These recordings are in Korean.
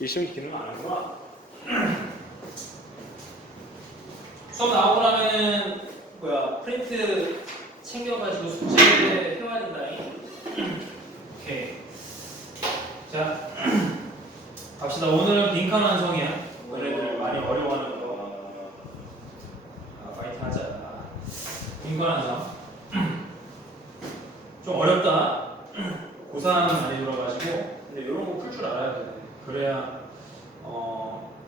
열심히 기능 안 하는구나. 수업 나오고 나면은 프린트 챙겨가지고 숙제 해와야 된다잉. 오케이. 자, 갑시다. 오늘은 빈칸 완성이야. 너네들 많이 어려워하는 거. 파이팅 하자. 빈칸 완성. 좀 어렵다. 고3 많이 들어가지고. 근데 이런 거 풀 줄 알아야 돼. 그래야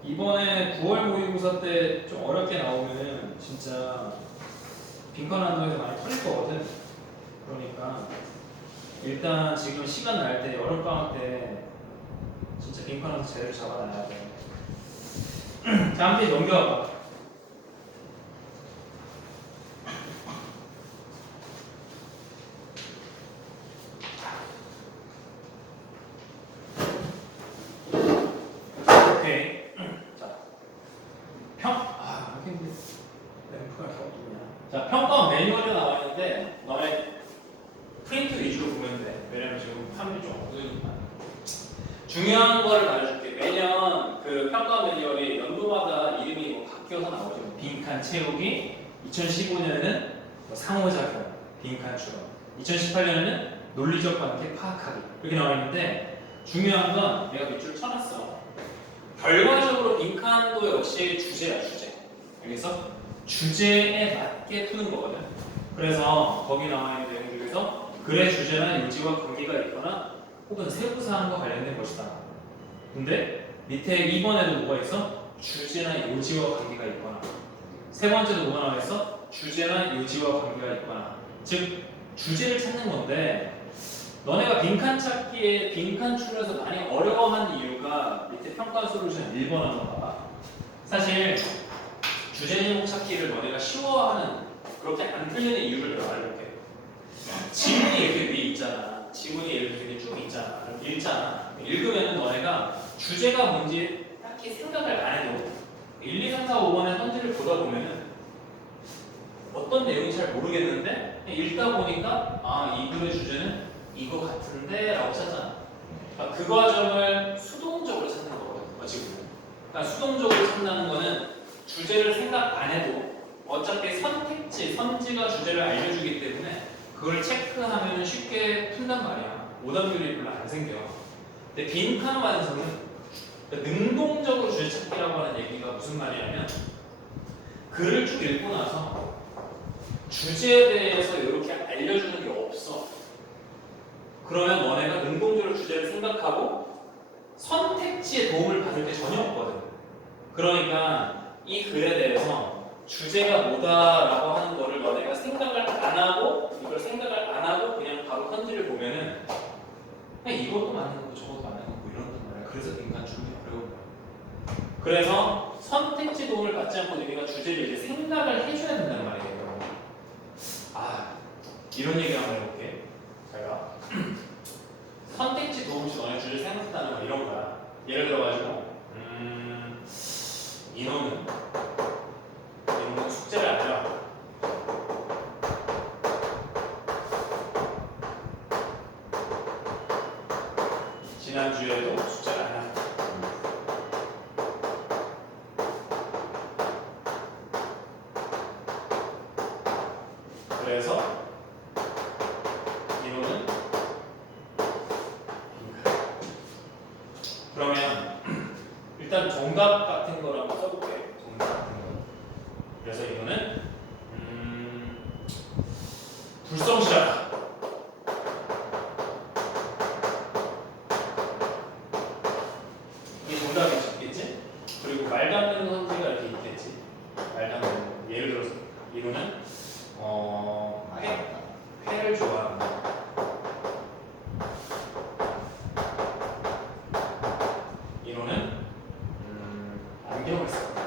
이번에 9월 모의고사 때 좀 어렵게 나오면은 진짜 빈칸 완성에서 많이 털릴 거거든. 그러니까 일단 지금 시간 날 때 여름방학 때 진짜 빈칸 완성 제대로 잡아놔야 돼. 자, 한 페이지 넘겨와봐. 오케이. 자, 이렇게 램프가 이렇게 어둡냐. 자, 평가 매뉴얼이 나와 있는데 너네 프린트 위주로 보면 돼. 왜냐면 지금 화면이 좀 어두우니까. 중요한 거를 말해줄게. 매년 그 평가 매뉴얼이 연도마다 이름이 바뀌어서 나오죠. 빈칸 채우기, 2015년에는 상호작용, 빈칸 추론, 2018년에는 논리적 관계 파악하기 이렇게 나와 있는데 중요한 건 내가 밑줄 쳐놨어. 결과적으로 빈칸도 역시 주제야, 주제. 여기서 주제에 맞게 푸는 거거든. 그래서 거기 나와 있는 내용 중에서 글의 주제나 요지와 관계가 있거나 혹은 세부사항과 관련된 것이다. 근데 밑에 2번에도 뭐가 있어? 주제나 요지와 관계가 있거나. 세 번째도 뭐가 나와 있어? 주제나 요지와 관계가 있거나. 즉 주제를 찾는 건데 너네가 빈칸 찾기에 빈칸 추론에서 많이 어려워하는 이유가 밑에 평가 솔루션 1번 한번 봐봐. 사실 주제 제목 찾기를 너네가 쉬워하는 그렇게 안 틀리는 이유를 내가 말해볼게. 지문이 이렇게 위에 있잖아. 지문이 이렇게 쭉 있잖아. 읽잖아. 읽으면 너네가 주제가 뭔지 딱히 생각을 안 해도 1, 2, 3, 4, 5번의 선지를 보다 보면은 어떤 내용인지 잘 모르겠는데 읽다 보니까 이 글의 주제는 이거 같은데 라고 찾잖아. 그러니까 그 과정을 수동적으로 찾는 거거든. 지금. 그러니까 수동적으로 찾는다는 거는 주제를 생각 안 해도 어차피 선택지, 선지가 주제를 알려주기 때문에 그걸 체크하면 쉽게 푼단 말이야. 오답률이 별로 안 생겨. 근데 빈칸 완성은 능동적으로 주제 찾기라고 하는 얘기가 무슨 말이냐면 글을 쭉 읽고 나서 주제에 대해서 이렇게 알려주는 게 없어. 그러면 너네가 능동적으로 주제를 생각하고 선택지의 도움을 받을 게 전혀 없거든. 그러니까 이 글에 대해서 주제가 뭐다라고 하는 거를 너네가 생각을 안 하고 이걸 생각을 안 하고 그냥 바로 선지를 보면은 그냥 이것도 맞는 거고 저것도 맞는 거고 이런단 말이야. 그래서 빈칸 추론이 어려운 거야. 그래서 선택지 도움을 받지 않고 우리가 주제를 이제 생각을 해줘야 된다는 말이에요. 이런 얘기 한번 해볼게. 제가 선택지 도움 없이 너네 주제를 생각한다는 건 이런 거야. 예를 들어가지고 인호는 숙제를 안 해요. 지난주에도 숙제를 안 해요. 그래서 인호는 그러면 일단 정답 같은 거를 한번 써볼게. 정답 같은 거. 그래서 이거는 불성실하다. 이게 정답이 있겠지? 그리고 말도 안 되는 선지가 이렇게 있겠지. 말도 안 되는 거. 예를 들어서 이거는 회를 좋아한다. 이거는 안경을 쓴다.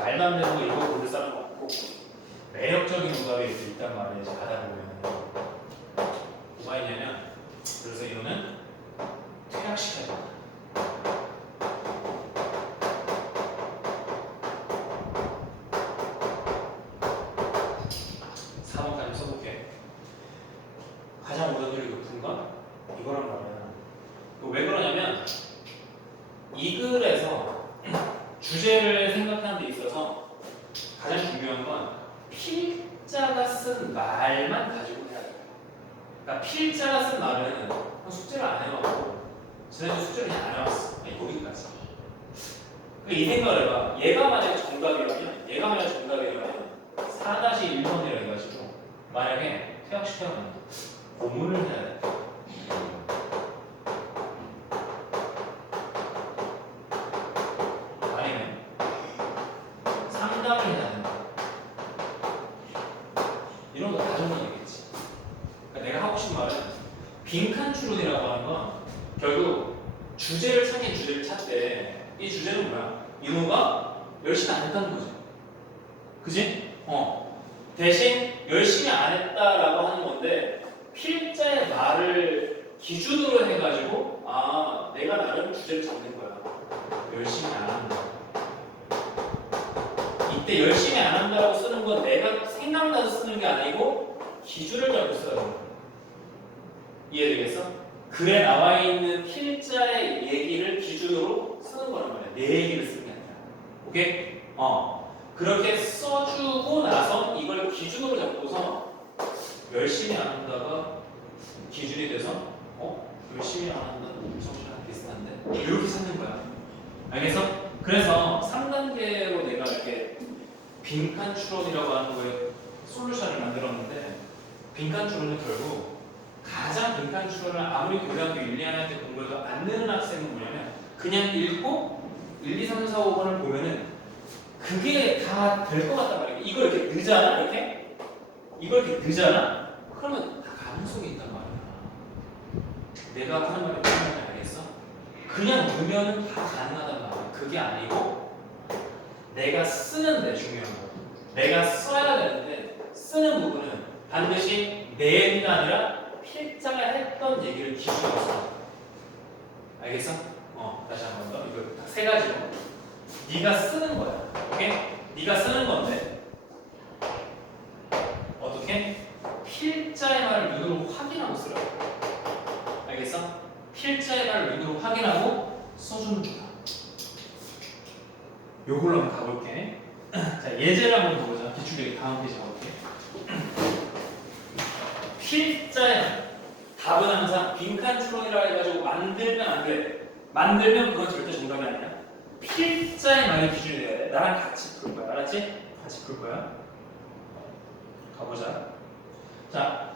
말도 안 되는 거 이거 고를 사람 없고 매력적인 오답이 이렇게 있단 말이에요. 이제 가다 보면 뭐가 있냐면 그래서 이거는 퇴학시켜야 된다. 4번까지 써볼게. 가장 오던율이 높은 건 이거란 말이야. 왜 그러냐면 이 글에서 주제를 생각하는 데 있어서 가장 중요한 건 필자가 쓴 말만 가지고 해야 돼요. 그러니까 필자가 쓴 말은 숙제를 안 해왔고 지난주 숙제를 그냥 안 해왔어. 아니, 거기까지. 그러니까 이 생각을 해봐. 얘가 만약에 정답이라면 4-1번이라 해가지고 만약에 퇴학시켜면 고문을 해야 돼. 아니면 상담을 해야 된다. 이런 거 다 정리되겠지. 그러니까 내가 하고 싶은 말은 빈칸 추론이라고 하는 건 결국 주제를 찾되 이 주제는 뭐야? 이모가 열심히 안 했다는 거죠. 그지? 대신 열심히 안 했다라고 하는 건데 필자의 말을 기준으로 해가지고 내가 나름 주제를 잡는 거야. 열심히 안 한다. 이때 열심히 안 한다고 쓰는 건 내가 생각나서 쓰는 게 아니고 기준을 잡고 써야 돼. 이해되겠어? 글에 나와 있는 필자의 얘기를 기준으로 쓰는 거란 말이야. 내 얘기를 쓰는 게 아니라. 오케이? 그렇게 써주고 나서 이걸 기준으로 잡고서 열심히 안 한다가 기준이 돼서 열심히 안 한다는 정신이랑 비슷한데 이렇게 찾는 거야. 알겠어? 그래서 3단계로 내가 이렇게 빈칸 추론이라고 하는 거에 솔루션을 만들었는데 빈칸 추론은 결국 가장 빈칸 추론을 아무리 고등학교 1, 2학년 때 공부해도 안 되는 학생은 뭐냐면 그냥 읽고 1, 2, 3, 4, 5번을 보면은 그게 다 될 것 같단 말이야. 이걸 이렇게 넣잖아, 이렇게? 이걸 이렇게 넣잖아? 그러면 다 가능성이 있단 말이야. 내가 하는 말이 무슨 말인지 알겠어? 그냥 넣으면 다 가능하단 말이야. 그게 아니고 내가 쓰는데 중요한 거. 내가 써야 되는데 쓰는 부분은 반드시 내 얘기가 아니라 필자가 했던 얘기를 기준으로 써. 알겠어? 다시 한 번 더. 이거 딱 세 가지로. 네가 쓰는 거야. 오케이? 네가 쓰는 건데 어떻게? 필자의 말을 눈으로 확인하고 쓰라. 알겠어? 필자의 말을 눈으로 확인하고 써주는 거야. 요걸로 한번 가볼게. 자, 예제를 한번 보자. 기출얘기 다음 페이지 가볼게. 필자의 말. 답은 항상 빈칸 추론이라 해가지고 만들면 안 돼. 만들면 그건 절대 정답이 아니야. 필자의 말이 기준이 돼야 돼. 나랑 같이 풀 거야. 알았지? 같이 풀 거야. 가보자. 자,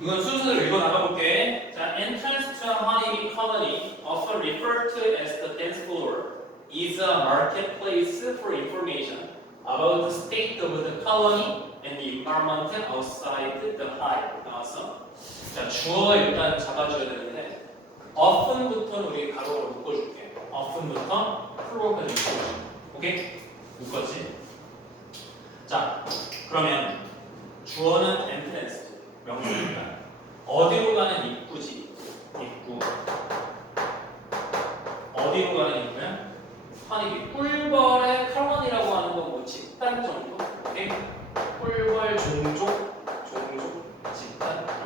이건 순서대로 읽어 나가볼게. 자, entrance to a honeybee colony, often referred to as the dance floor, is a marketplace for information about the state of the colony and the environment outside the hive. 나왔어? 자, 주어 일단 잡아줘야 되는데 often부터는 우리 가로로 묶어줄게. often부터 플로어까지 묶어줄게. 오케이? 묶었지? 자, 그러면 주어는 entrance, 명사니까 어디로 가는 입구지? 입구. 어디로 가는 입구야? 허니비. 꿀벌의 컬러니라고 하는 건 뭐 집단 정도? 오케이? 꿀벌 종족, 집단 정도.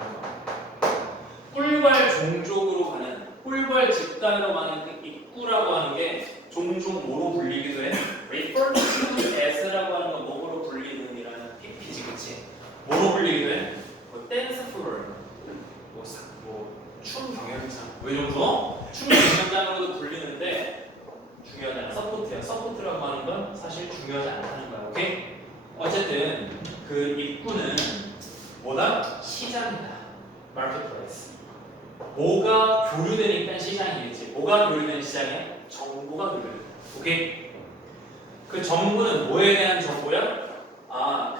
꿀벌 종족으로 가는, 꿀벌 집단으로 가는 그 입구라고 하는 게 종종 뭐로 불리기도 해? refer to as라고 하는 건 뭐로 불리는 이라는 PP지, 그치? 뭐로 불리기도 해? 뭐 댄스 플로어, 춤 경연장, 이 정도? 춤 경연장으로도 불리는데 중요하지 않아. 서포트야. 서포트라고 하는 건 사실 중요하지 않다는 거야. 오케이? 어쨌든 그 입구는 뭐다? 시장이다. 마켓플레이스. 뭐가 교류되니까 시장이겠지. 뭐가 교류되는 시장이야? 정보가 교류돼. 오케이? 그 정보는 뭐에 대한 정보야?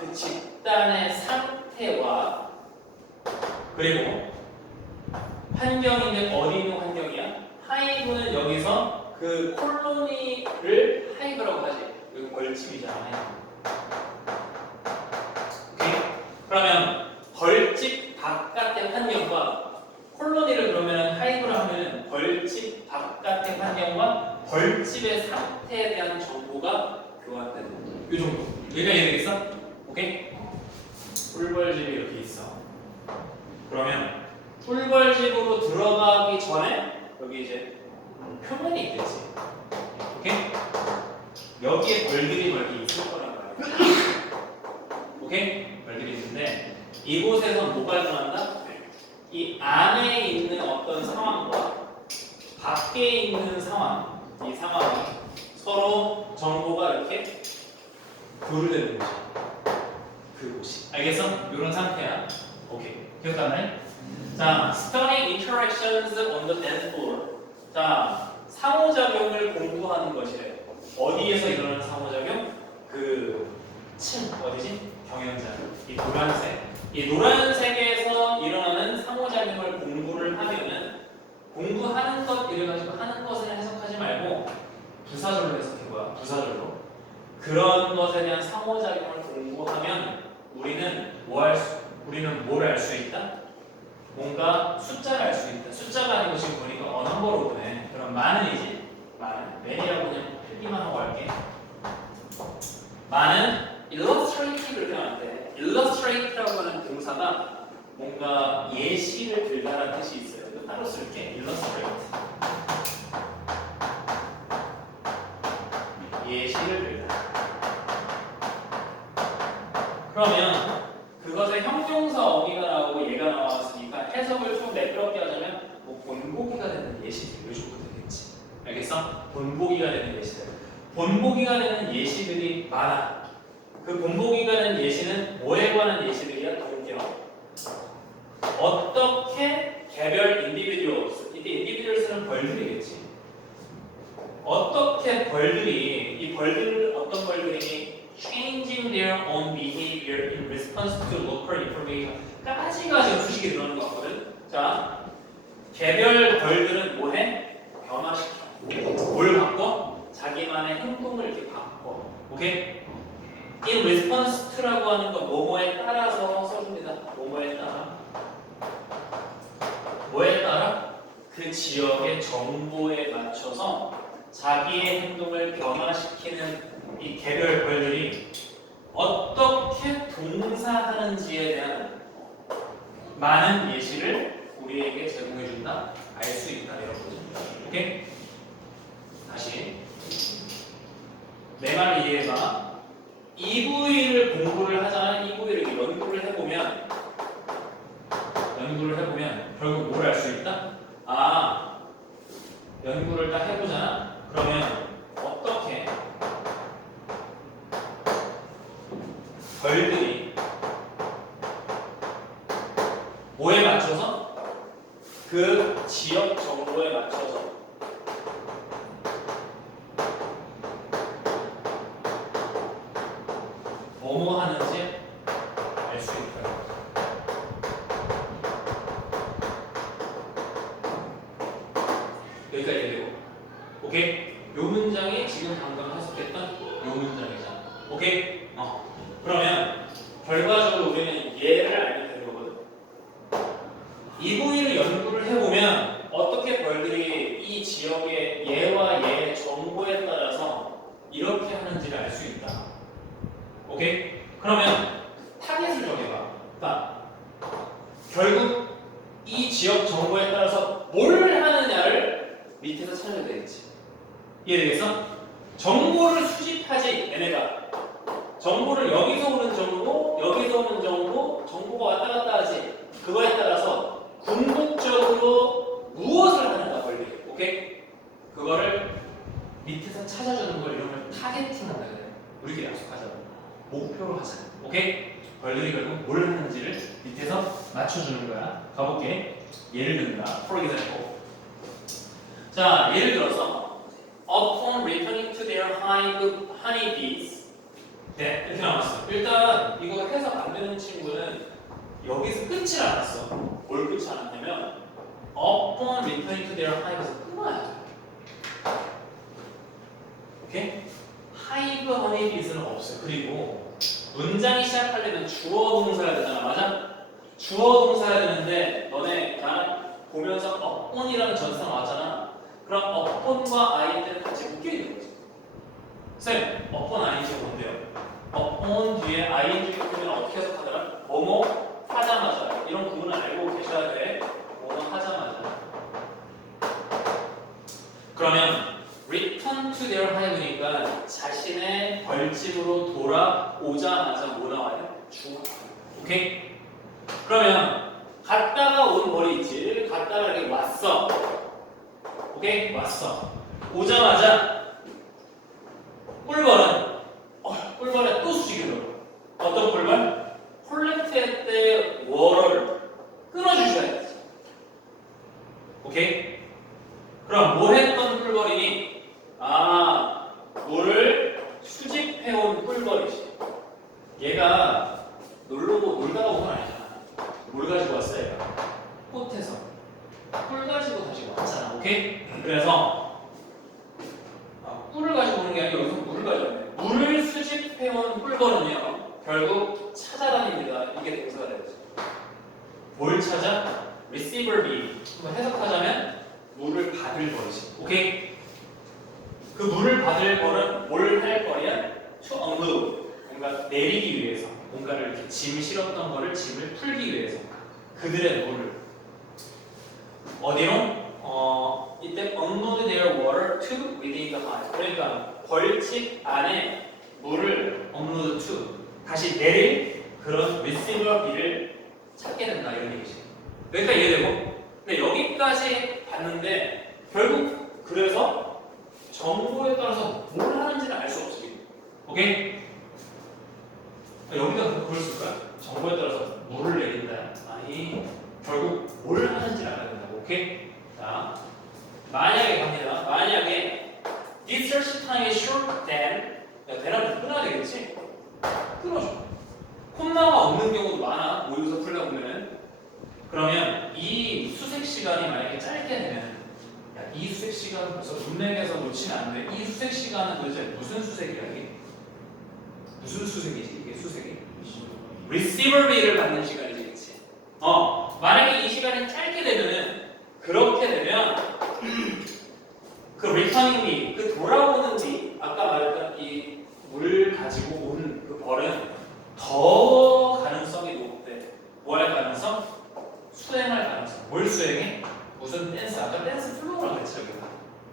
그 집단의 상태와 그리고 환경인데 어디 있는 환경이야? 하이브는 여기서 그 콜로니를 하이브라고 하지. 여기 벌집이잖아. 오케이? 그러면 벌집 바깥의 환경과 콜로니를 그러면 하이브로 하면 벌집 바깥의 환경과 벌집의 상태에 대한 정보가 교환되는 이 정도. 여기가 이해되겠어? 오케이? 꿀벌집이 이렇게 있어. 그러면 꿀벌집으로 들어가기 전에 여기 이제 표면이 있겠지. 오케이? 여기에 벌들이 있을 거란 말이야. 오케이? 벌들이 있는데 이곳에서 뭐가 일어난다? 이 안에 있는 어떤 상황과 밖에 있는 상황, 이 상황이 서로 정보가 이렇게 교류되는 곳이 그곳이. 알겠어? 이런 상태야. 오케이. 기억나네? 자, study interactions on the dance floor. 자, 상호작용을 공부하는 것이래. 어디에서 일어나는 상호작용? 그 층 어디지? 경연장. 이 노란색. 이 노란색에서 일어나는 상호작용을 공부를 하면은 공부하는 것 이래가지고 하는 것을 해석하지 말고 부사절로 해석해봐. 부사절로. 그런 것에 대한 상호작용을 공부하면 우리는 뭘 알 수 있다? 뭔가 숫자를 알 수 있다. 숫자가 아니고 지금 보니까 언어로 보네. 그럼 많은이지. 많은. 맨이라고 그냥 필기만 하고 할게. 많은 illustrate를 표현하는데 illustrate라고 하는 동사가 뭔가 예시를 들다라는 뜻이 있어요. 이거 따로 쓸게. illustrate. 예시를 들다. 그러면 그것의 형용사 어미가 나오고 얘가 나왔으니까 해석을 좀 매끄럽게 하자면 뭐 본보기가 되는 예시들 요 정도 되겠지. 알겠어? 본보기가 되는 예시들. 본보기가 되는 예시들이 많아. 그 본보기가 되는 예시는 뭐에 관한 예시들이야? 동경. 어떻게 개별 individuals, 이때 individuals는 벌들이겠지. 어떻게 벌들이 이 벌들 어떤 벌들이니? Changing their own behavior in response to local information. 까지가 지금 수식이 들어가는 것 같거든. 자, 개별 벌들은 뭐해? 변화시켜. 뭘 바꿔? 자기만의 행동을 이렇게 바꿔. 오케이? In response to라고 하는 건 뭐뭐에 따라서 써줍니다. 뭐뭐에 따라. 뭐에 따라? 그 지역의 정보에 맞춰서 자기의 행동을 변화시키는 이 개별 벌들이 어떻게 동사하는지에 대한 많은 예시를 우리에게 제공해준다, 알 수 있다 이런 거죠. 오케이? 다시 내 말을 이해해봐. EV를 공부를 하잖아. EV를 연구를 해보면 결국 뭘 알 수 있다? 아, 연구를 딱 해보잖아. 그러면 어떻게 벌들이 뭐에 맞춰서? 그 지역 정보에 맞춰서 뭐뭐 하는지 알 수 있다. 여기까지 되고. 오케이? 요 문장이 지금 방금 해석했던 요 문장이잖아. 오케이? 그러면 결과적으로 우리는 얘를 알면 되는 거거든. 이 부위를 연구를 해보면 어떻게 벌들이 이 지역의 얘와 얘의 정보에 따라서 이렇게 하는지를 알 수 있다. 오케이? 그러면 타겟을 정해봐. 그러니까 결국 이 지역 정보에 따라서 뭘 하느냐를 밑에서 찾아야 되겠지. 이해되겠어? 정보를 수집하지 얘네가. 정보를 여기서 오는 정보, 여기서 오는 정보, 정보가 왔다 갔다 하지. 그거에 따라서 궁극적으로 무엇을 하는가 벌리. 오케이? 그거를 밑에서 찾아주는 걸 이런 걸 타겟팅한다 그래. 우리끼리 약속하자. 목표로 하자. 오케이? 벌들이 결국 뭘 하는지를 밑에서 맞춰주는 거야. 가볼게. 예를 든다. For example. 자, 예를 들어서 Upon returning to their hive honeybees. 네, 이렇게 나왔어. 일단 이거 해석 안 되는 친구는 여기서 끊지 않았어. 뭘 끊지 않았냐면 Upon returning to their hive에서 끊어야 돼. 오케이? hive honeybees는 없어요. 그리고 문장이 시작하려면 주어 동사야 되잖아. 맞아? 주어 동사야 되는데 너네 나 보면서 upon이라는 전사 나왔잖아. 그럼 upon과 ing는 같이 묶여있는 거지. 쌤, upon ing가 뭔데요? upon 뒤에 ing를 보면 어떻게 해석하더라? 뭐뭐 하자마자 이런 구분을 알고 계시 그러면 갔다가 온 머리 있지. 갔다가 이렇게 왔어. 오케이? 왔어. 오자마자 꿀벌은 꿀벌에 또 수직이 들어. 어떤 꿀벌? 콜렉트 때 워러를 끊어주셔야지. 오케이? 그럼 뭐 했던 꿀벌이니? 물을 수집해온 꿀벌이지. 얘가 놀다가 온 건 아니잖아. 뭘 가지고 왔어 얘가? 꽃에서 꿀 가지고 다시 왔잖아. 오케이? 그래서 꿀을 가지고 오는 게 아니라 여기서 물을 가져왔네. 물을 수집해온 꿀벌은요 결국 찾아다닙니다. 이게 동사가 되겠지. 뭘 찾아? receiver bee. 한번 해석하자면 물을 받을 벌이지. 오케이? 그 물을 받을 벌은 뭘 할 거냐? to unload. 뭔가 내리기 위해서, 뭔가를 이렇게 짐 실었던 거를 짐을 풀기 위해서 그들의 물을 어디로? 이때 unload their water to within the hive. 그러니까 벌집 안에 물을 unload to 다시 내릴 그런 receiver bee를 찾게 된다 이런 얘기지. 여기까지 이해되고? 근데 여기까지 봤는데 결국 그래서 정보에 따라서 뭘 하는지는 알 수 없지. 오케이? 여기가 그걸 쓸까요? 정보에 따라서 물을 내린다. 아니 결국 뭘 하는지를 알아야 된다고. 오케이? 자, 만약에 갑니다. 만약에 this search time is short then 대답을 끊어야 되겠지? 끊어줘. 콤마가 없는 경우도 많아. 모의고사 풀다 보면은. 그러면 이 수색 시간이 만약에 짧게 되면 이 수색 시간은 벌써 문맥에서 놓치면 안 돼. 이 수색 시간은 도대체 무슨 수색이야 이게? 무슨 수색이지 이게 수색이? receiver bee를 받는 시간이지, 그치? 만약에 이 시간이 짧게 되면은 그렇게 되면 그 returning bee, 그 돌아오는 bee, 아까 말했던 이 물 가지고 온 그 벌은 더 가능성이 높대. 뭐 할 가능성? 수행할 가능성. 뭘 수행해? 무슨 댄스? 아까 댄스 플로우라고 했지 여기가.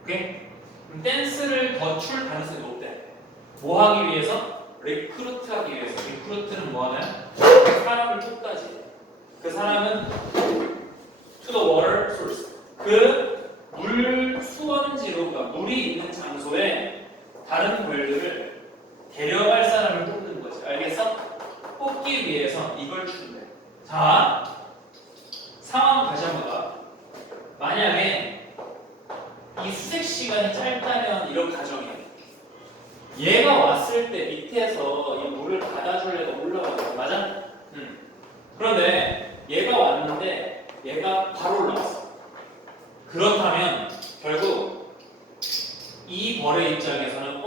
오케이? 그럼 댄스를 더 출 가능성이 높대. 뭐 하기 위해서? 리크루트 하기 위해서. 리크루트는 뭐 하냐? 그 사람을 끝까지. 그 사람은 to the water source. 그 물 수원지로, 그러니까 물이 있는 장소에 다른 벌들을 데려갈 사람을 뽑는 거지. 알겠어? 뽑기 위해서 이걸 준대. 자, 상황 다시 한번 봐. 만약에 이 수색 시간이 짧다면 이런 가정이야. 얘가 왔을 때 밑에서 이 물을 받아주려고 올라가고 맞아? 그런데 얘가 왔는데 얘가 바로 올라왔어. 그렇다면 결국 이 벌의 입장에서는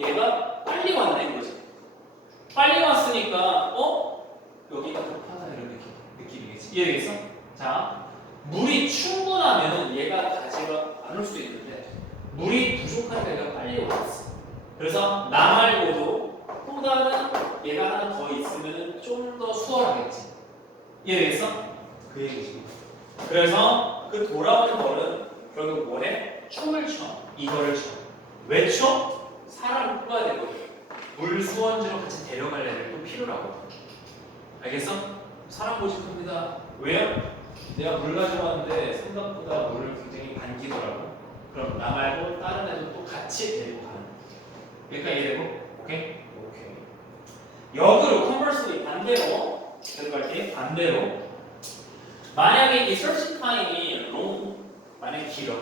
얘가 빨리 왔네 이거지. 빨리 왔으니까 여기가 급하다 이런 느낌이겠지. 이해되겠어? 자, 물이 충분하면 얘가 가지가 않을 수 있는데 물이 부족하니까 얘가 빨리 왔어. 그래서 나 말고도 또 다른 얘가 하나 더 있으면 좀 더 수월하겠지. 이해되겠어? 그 얘기지. 그래서 그 돌아오는 벌은 결국 뭐해? 춤을 춰. 이거를 춰. 왜 춰? 사람을 뽑아야 되거든. 물 수원지로 같이 데려갈 애들 또 필요라고. 알겠어? 사람 모집합니다. 왜요? 내가 물 가져왔는데 생각보다 물을 굉장히 반기더라고. 그럼 나 말고 다른 애도 또 같이 데리고 가는 거야. 여기까지 이해되고? 오케이? 오케이. 역으로 conversely 반대로 데려갈게. 반대로 만약에 이 search time이 long, 만약에 길어.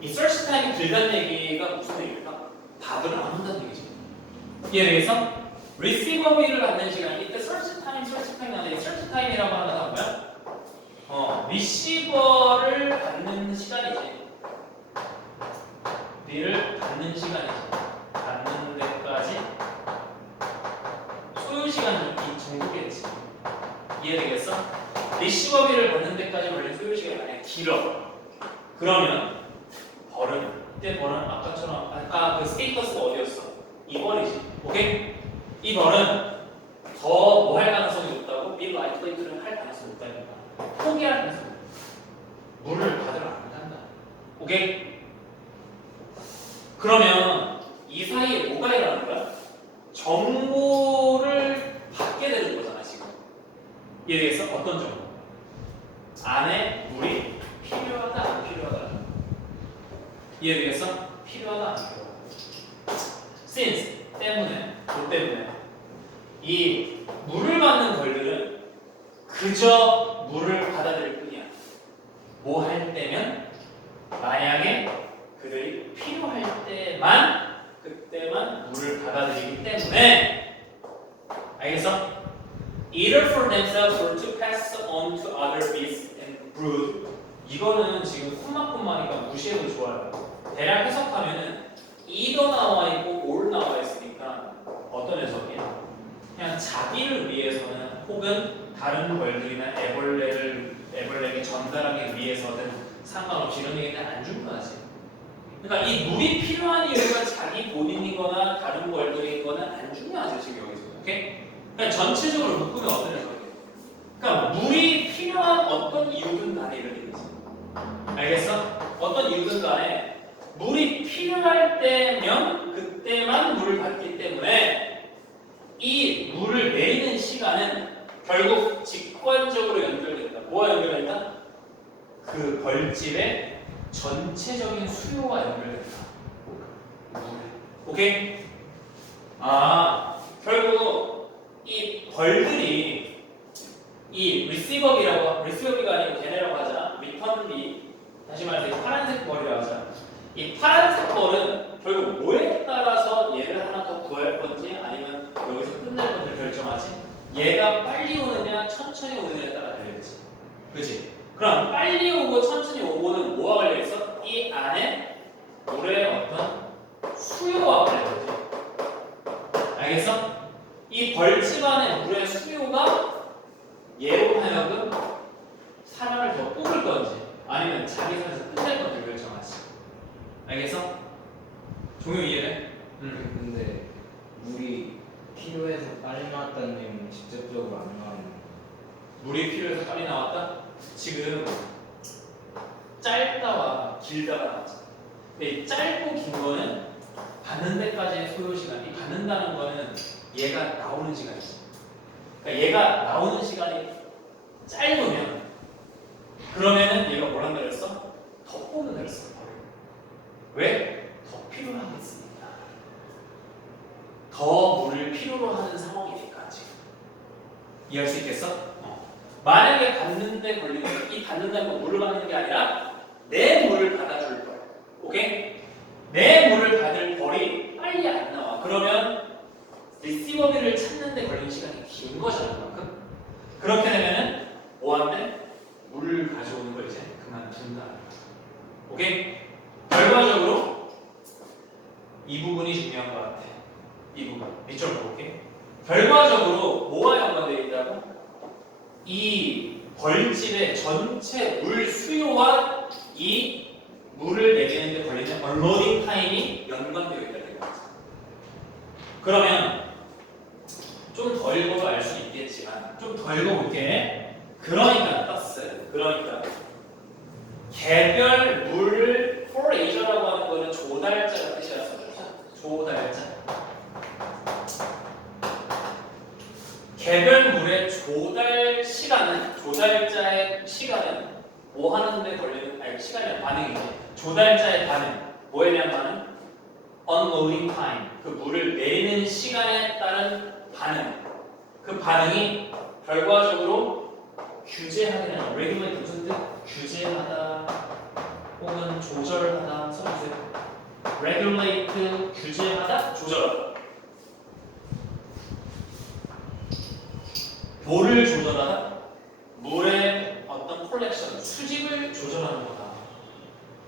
이 search time이 길다는 얘기가 무슨 얘기일까? 답을 안 한다는 얘기지. 이해되겠어? receiver bee를 받는 시간, 이때 search time 나는데 search time이라고 하는 건 뭐야? receiver를 받는 시간이지. bee를 받는 시간이지. 받는 데까지 소요 시간이 이 정도겠지. 이해되겠어? 리시버 비를 받는 데까지 걸린 소요 시간이 만약 길어. 그러면 벌은 이때 벌은 아까처럼 아까 그 스테이터스가 어디였어? 2번이지. 오케이? 이 벌은 더 뭐 할 가능성이 높다고? 빅 라이트웨이트를 할 가능성이 높다니까. 포기할 가능성이 높다. 물을 받으러 안 간다. 오케이? 그러면 이 사이에 뭐가 일어나는 거야? 정보를 받게 되는 거잖아 지금. 이해되겠어? 어떤 정도? 안에 물이 필요하다 안 필요하다. 이해되겠어? 필요하다 안 필요하다. since 때문에 뭐 때문에 이 물을 받는 벌들은 그저 물을 받아들일 뿐이야. 뭐 할 때면 만약에 그들이 필요할 때만 그때만 물을 받아들이기 때문에 알겠어? Either for themselves or to pass on to other beasts and brood. 이거는 지금 콤마콤마니까 무시해도 좋아요. 대략 해석하면은 either 나와 있고 or 나와 있으니까 어떤 해석이야? 그냥 자기를 위해서는 혹은 다른 벌들이나 애벌레에게 전달하기 위해서든 상관없이 이런 얘기는 안 중요하지. 그러니까 이 물이 필요한 이유가 자기 본인이거나 다른 벌들이거나 안 중요하지 지금 여기서. 오케이? 그러니까 전체적으로 묶으면 어떤 해석이야? 그러니까 물이 필요한 어떤 이유든 간에 이런 얘기지. 알겠어? 어떤 이유든 간에 물이 필요할 때면 그때만 물을 받기 때문에 이 물을 내리는 시간은 결국 직관적으로 연결된다. 뭐와 연결된다? 그 벌집의 전체적인 수요와 연결된다. 오케이? 결국 이 벌들이 이 리시버비가 아니고 걔네라고 하자. 리턴비, 다시 말해서 파란색 벌이라고 하자. 이 파란색 벌은 결국 뭐에 따라서 얘를 하나 더 구할 건지 아니면 여기서 끝낼 건지 결정하지. 얘가 빨리 오느냐 천천히 오느냐에 따라 달려있지. 그치? 그럼 빨리 오고 천천히 오고는 뭐와 관련있어? 이 안에 물의 어떤 수요와 관련있지. 알겠어? 이 벌집 안에 물의 수요가 얘로 하여금 사람을 더 뽑을 건지 아니면 자기 손에서 끝낼 건지 결정하지. 알겠어? 종료 이해돼? 근데 물이 필요해서 빨리 나왔다는 내용은 직접적으로 안 나와요. 물이 필요해서 빨리 나왔다? 지금 짧다와 길다가 나왔잖아. 근데 이 짧고 긴 거는 받는 데까지의 소요 시간, 이 받는다는 거는 얘가 나오는 시간이지. 그러니까 얘가 나오는 시간이 짧으면 그러면은 얘가 뭐란 그랬어? 더 뽑는 그랬어. 왜? 더 필요하겠습니다. 더 물을 필요로 하는 상황이니까 지금. 이해할 수 있겠어? 만약에 받는데 걸리면 이 받는다는 건 물을 받는 게 아니라 내 물을 받아줄 벌. 오케이? 내 물을 받을 벌이 빨리 안 나와. 그러면 리시버비를 찾는데 걸리는 시간이 긴 거잖아. 그만큼. 그렇게 되면은 뭐한테? 물을 가져오는 걸 이제 그만둔다. 오케이? 결과적으로 이 부분이 중요한 것 같아. 이 부분. 밑줄 볼게. 결과적으로 뭐와 연관되어 있다고? 이 벌집의 전체 물 수요와 이 물을 내리는 데 걸리는 언로딩 타임이 연관되어 있다는 거죠. 그러면 좀 더 읽어도 알 수 있겠지만 좀 더 읽어볼게. 그러니까 떴어요. 그러니까 개별 물 포레이저라고 하는 거는 조달자가 뜻이라서 조달자. 개별 물의 조달자의 시간은 뭐 하는데 걸리는 시간이 반응이지. 조달자의 반응. 뭐에 대한 반응? unloading time. 그 물을 내리는 시간에 따른 반응. 그 반응이 결과적으로 규제하는 regulate 무슨 뜻? 규제하다 혹은 조절하다 써주세요. regulate 규제하다 조절하다. 뭐를 조절하다? 물의 어떤 콜렉션 수집을 조절하는 거다.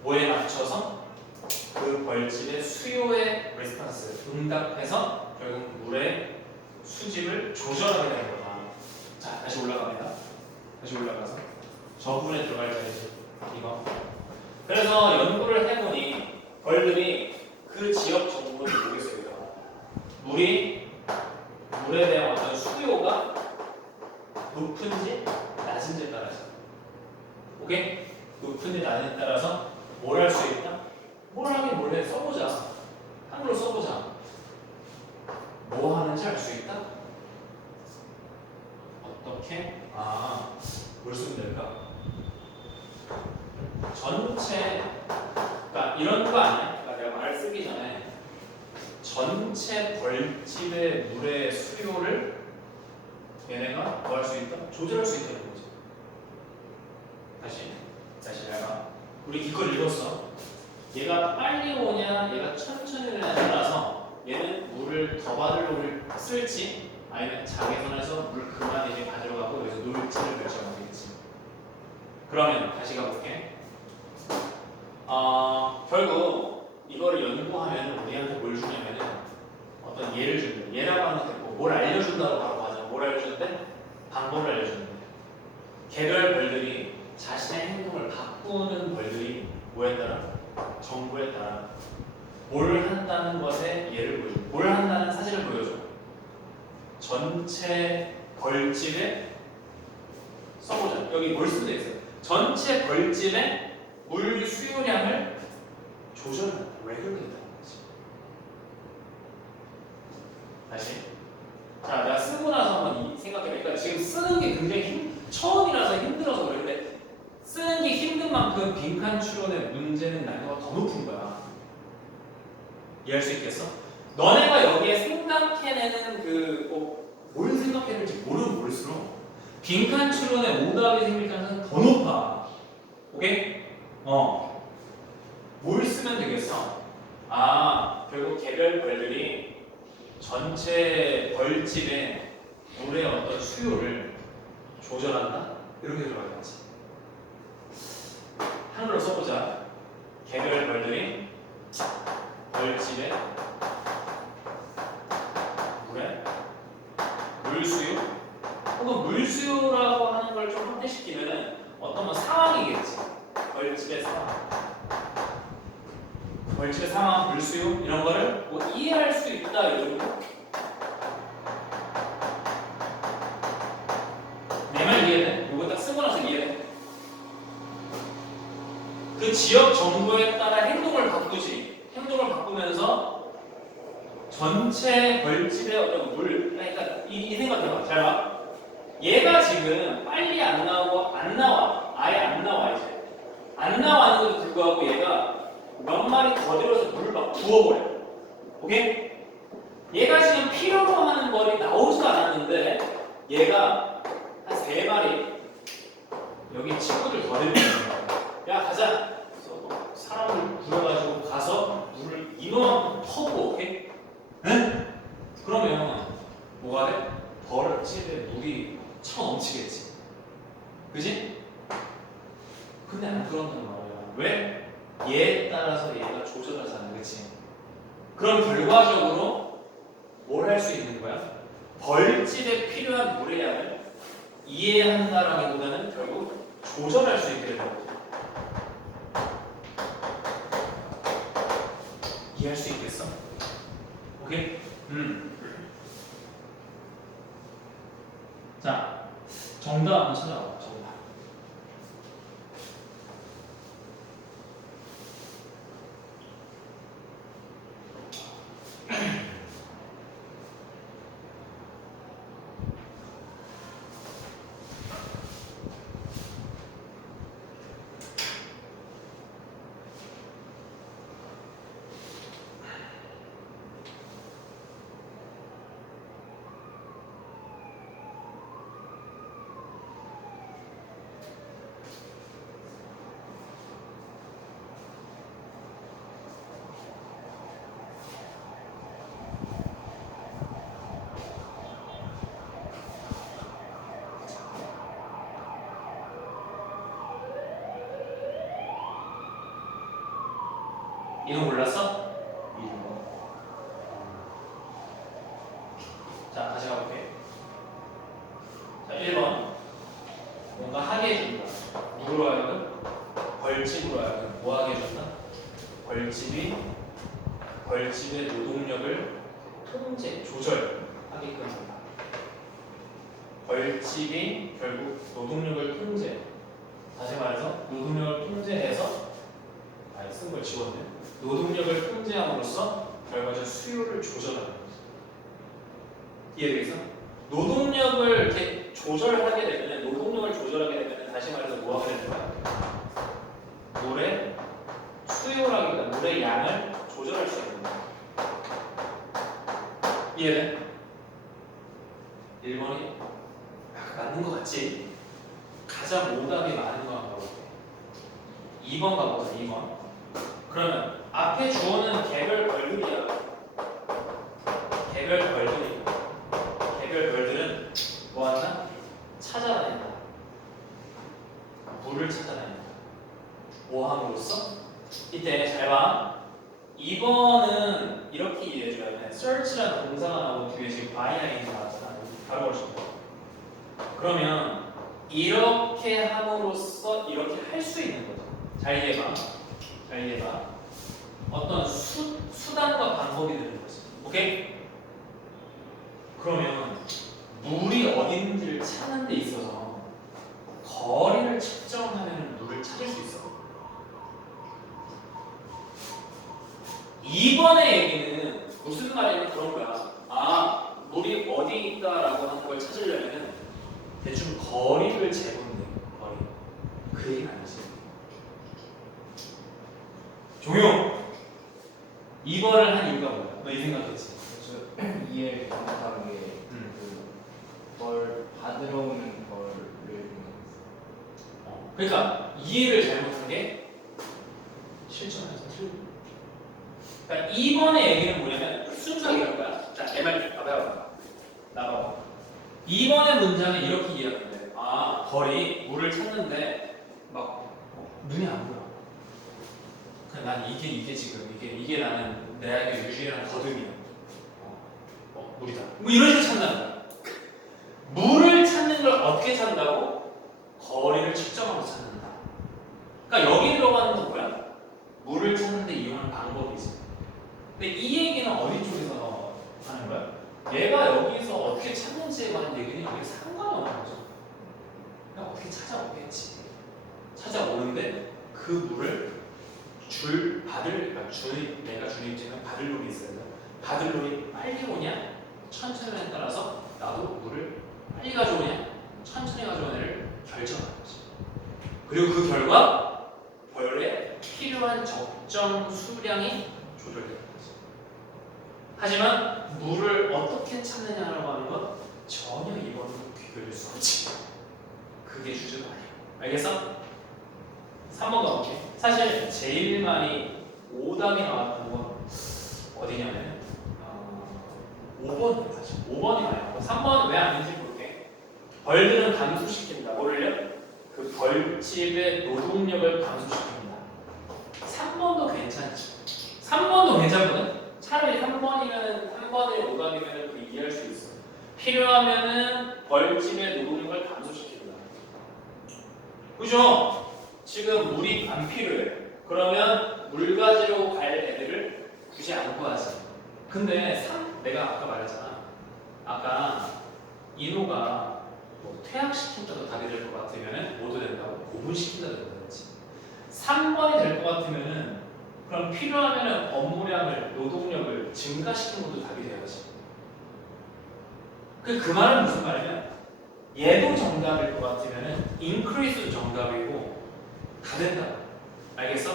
뭐에 맞춰서 그 벌집의 수요에 레스폰스 응답해서 결국 물의 수집을 조절하게 되는 거다. 자, 다시 올라갑니다. 다시 올라가서 저 부분에 들어갈 자리지 이거. 그래서 연구를 해보니 벌들이 그 지역 정보를 보겠습니다. 물에 대한 어떤 수요가 높은지 낮은지에 따라서, 오케이? 높은지 낮은지에 따라서 뭘 할 수 있다? 뭘 하긴 몰래 써보자. 한글로 써보자. 뭐 하는지 알 수 있다? 어떻게 뭘 쓰면 될까? 전체, 그러니까 이런 거 아니야? 그러니까 내가 말을 쓰기 전에 전체 벌집의 물의 수요를 얘네가 뭐 할 수 있다? 조절할 수 있다는 거지. 다시 내가 우리 기껏 읽었어. 얘가 빨리 오냐, 얘가 천천히 오냐에 따라서 얘는 물을 더 받을 쓸지 아니면 자외선에서 물 그만 이제 가지러 가고 여기서 놀지를 결정하겠지. 그러면 다시 가볼게. 결국 이거를 연구하면 우리한테 뭘 주냐면은 어떤 예를 준대. 예라고 하면 됐고 뭘 알려준다고 바로 하잖아. 뭘 알려주는데? 방법을 알려주는데. 개별 벌들이 자신의 행동을 바꾸는 벌들이 뭐에 따라? 정보에 따라 뭘 한다는 것에 예를 보여줘. 뭘 한다는 사실을 보여줘. 전체 벌집에 써보자. 여기 뭘 쓰면 되겠어? 전체 벌집의 물 수요량을 조절한다. 왜 그렇게 된다는 거지? 다시. 자, 내가 쓰고 나서 한번 생각해보니까 지금 쓰는 게 굉장히 처음이라서 힘들어서 그런데 쓰는 게 힘든 만큼 빈칸 추론의 문제는 난이도가 더 높은 거야. 이해할 수 있겠어? 너네가 여기에 생각해내는 뭘 생각해낼지 모르면 모를수록 빈칸 추론의 오답이 생길 가능성은 더 높아. 오케이? 뭘 쓰면 되겠어? 결국 개별 벌들이 전체 벌집의 물의 어떤 수요를 조절한다? 이렇게 들어가야지. 한글로 써보자. 개별 벌들이 벌집의 물 수요 혹은 물 수요라고 하는 걸 좀 확대시키면은 어떤 상황이겠지. 벌집의 상황, 물 수요 이런 거를 뭐 이해할 수 있다 이 정도. 내 말 이해돼? 이거 딱 쓰고 나서 이해돼? 그 지역 정보에 따라 행동을 바꾸지. 행동을 바꾸면서 전체 벌집의 어떤 그러니까 이 생각해봐. 잘 봐. 얘가 지금 빨리 안 나오고 안 나와. 아예 안 나와 이제. 안 나왔는데도 불구하고 얘가 몇 마리 더 들어서 물을 막 부어버려. 오케이? 얘가 지금 필요로 하는 벌이 나오지도 않았는데 얘가 한 3마리 여기 친구들 더 데리고 있는 거야. 야 가자. 그래서 사람을 불러가지고 가서 물을 이만큼 퍼고 오케이? 응? 그러면 뭐가 돼? 벌집에 물이 쳐넘치겠지. 그지? 근데 안 그런단 말이야. 왜? 얘에 따라서 얘가 조절하잖아. 그치? 그럼 결과적으로 뭘 할 수 있는 거야? 벌집에 필요한 물의 양을 이해한다라기보다는 결국 조절할 수 있게 되는 거지. 이해할 수 있겠어? 오케이? 자, 정답 한번 찾아봐. 정답. 이거 몰랐어? 자, 다시 가볼게. 자, 1번. 뭔가 하게 해준다. 누구로 하여금? 벌집으로 하여금 뭐 하게 해준다? 벌집의 노동력을 조절하게끔 한다. 벌집이 결국 노동력을 다시 말해서 노동력을 통제해서 쓴 걸 지웠네. 노동력을 통제함으로써 결과적 수요를 조절하는 거지. 이해되겠어? 노동력을 이렇게 조절하게 되면 가장 오답이 많은 거 한번 볼게. 2번 가보자. 2번. 그러면 앞에 주어는 개별 벌들이야. 개별 벌들이. 개별 벌들은 뭐한다? 찾아다닌다. 물을 찾아다닌다. 뭐함으로써? 이때 잘 봐. 2번은 이렇게 이해해줘야 돼. search라는 동사가 나오고 뒤에 지금 bying이 나왔잖아. 바로 걸쳐. 그러면 이렇게 함으로써 이렇게 할 수 있는 거죠. 잘 이해해봐. 잘 이해해봐. 어떤 수단과 방법이 되는 거지. 오케이? 그러면 물이 어디 있는지를 찾는 데 있어서 거리를 측정하면 물을 찾을 수 있어. 2번의 얘기는 무슨 말이냐면 그런 거야. 아, 물이 어디 있다라고 하는 걸 찾으려면 대충 거리를 재보는 거리. 그 얘기는 아니지. 조용! 2번을 한 이유가 뭐야? 너 이 생각했지? 그래서 이해를 잘못한 게 그걸 받으러 오는 거를 그러니까 이해를 잘못한 게 실전에서 틀린. 그러니까 2번의 얘기는 뭐냐면 순서가 이런 거야. 자, 내 말 봐봐요. 나봐봐. 2번의 문장은 이렇게 이해하면 돼. 아, 거리, 물을 찾는데 막 눈이 안 보여. 그냥 난 이게 지금 이게 나는 내에게 유일한 거듭이야. 물이다. 뭐 이런 식으로 찾는다는 거야. 물을 찾는 걸 어떻게 찾는다고? 거리를 측정하면서 찾는다. 그러니까 여기 들어가는 건 뭐야? 물을 찾는데 이용하는 방법이지. 근데 이 얘기는 어디 쪽에서 하는 거야? 얘가 여기서 어떻게 찾는지에 관한 얘기는 여기 상관없는 거죠. 그냥 어떻게 찾아오겠지. 찾아오는데 그 물을 내가 줄 입장은 받을 놈이 있어요. 받을 놈이 빨리 오냐, 천천히 오냐에 따라서 나도 물을 빨리 가져오냐, 천천히 가져오냐를 결정하는 거지. 그리고 그 결과 벌에 필요한 적정 수량이 조절되는 거지. 하지만 물을 어떻게 찾느냐라고 하는 건 전혀 이번으로 귀결될 수 없지. 그게 주제가 아니야. 알겠어? 3번 가볼게. 사실 제일 많이 오답이 나왔던 건 어디냐면 5번이야. 사실 5번이 많이 나왔고 3번은 왜 아닌지 볼게. 벌들은 감소시킨다. 뭐를요? 그 벌집의 노동력을 감소시킵니다. 3번도 괜찮지. 3번도 괜찮거든. 차라리 3번의 오답이면 그 이해할 수 있어. 필요하면은 벌집의 노동력을 감소시킨다. 그죠? 지금 물이 안 필요해. 그러면 물 가지러 갈 애들을 굳이 안 구하지. 근데 내가 아까 말했잖아. 아까 인호가 뭐 퇴학시킨다도 답이 될 것 같으면 뭐도 된다고? 고분시킨다도 된다지. 3번이 될 것 같으면 그럼 필요하면 업무량을, 노동력을 증가시키는 것도 답이 돼야지. 그 말은 무슨 말이냐? 얘도 정답일 것 같으면 increase 정답이고 다 된다. 알겠어?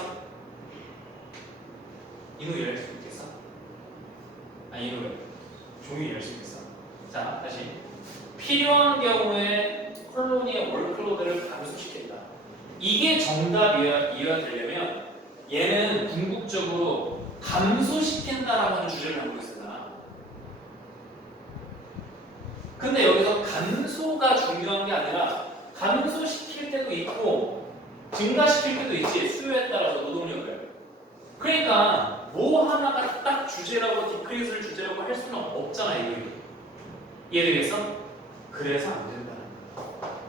인호 이해할 수 있겠어? 인호 종이 이해할 수 있겠어? 자, 다시 필요한 경우에 콜로니의 월클로드를 감소시킨다. 이게 정답이어야 되려면 얘는 궁극적으로 감소시킨다라고 하는 주제를 갖고 있었잖아. 근데 여기서 감소가 중요한 게 아니라 감소시킬 때도 있고 증가시킬 때도 있지. 수요에 따라서 노동력을. 그러니까 뭐 하나가 딱 주제라고 디크리스를 주제라고 할 수는 없잖아. 이게. 이해되겠어? 그래서 안 된다는 거야.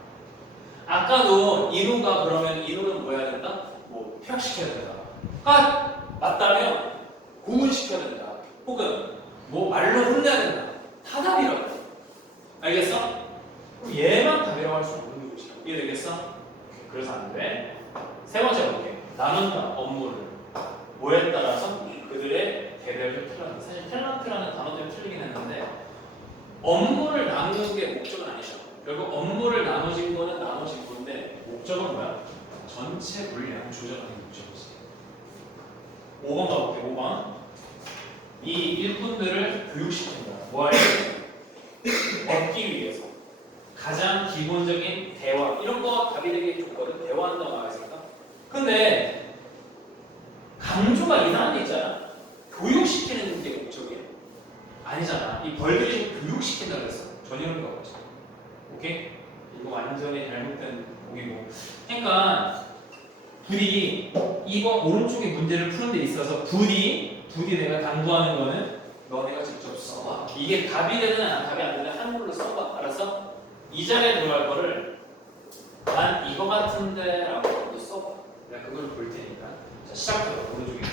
아까도 인호가 그러면 인호는 뭐 해야 된다? 뭐 퇴학시켜야 된다. 맞다면 고문시켜야 된다. 혹은 뭐 말로 혼내야 된다. 다 답이라고. 알겠어? 그럼 얘만 답이라고 할 수는 없는 거지. 이해되겠어? 그래서 안 돼. 세 번째 볼게. 나눈다. 업무를. 뭐에 따라서 그들의 개별적 탤런트. 사실 탤런트라는 단어 때문에 틀리긴 했는데 업무를 나누는 게 목적은 아니죠. 결국 업무를 나눠진 거는 나눠진 건데 목적은 뭐야? 전체 물량 조절하는 목적이지. 5번 가볼게. 5번. 이 일꾼들을 교육시킨다. 뭐 하려고? 얻기 위해서. 가장 기본적인 대화 이런 거 답이 되게 좋거든. 대화한다고 나와있으니까. 근데 강조가 이상한 게 있잖아. 교육시키는 게 목적이야. 아니잖아. 이 벌들이 지금 교육시킨다 그랬어. 전혀 그런 거 없지. 오케이? 이거 완전히 잘못된 보기고. 그러니까 부디 이번 오른쪽에 문제를 푸는 데 있어서 부디 내가 당부하는 거는 너네가 직접 써봐. 이게 답이 되든 답이 안 되든 한글로 써봐. 알았어? 이 자리에 들어갈 거를 난 이거 같은데 라고 써봐. 내가 그걸 볼 테니까. 자, 시작해봐. 오른쪽에.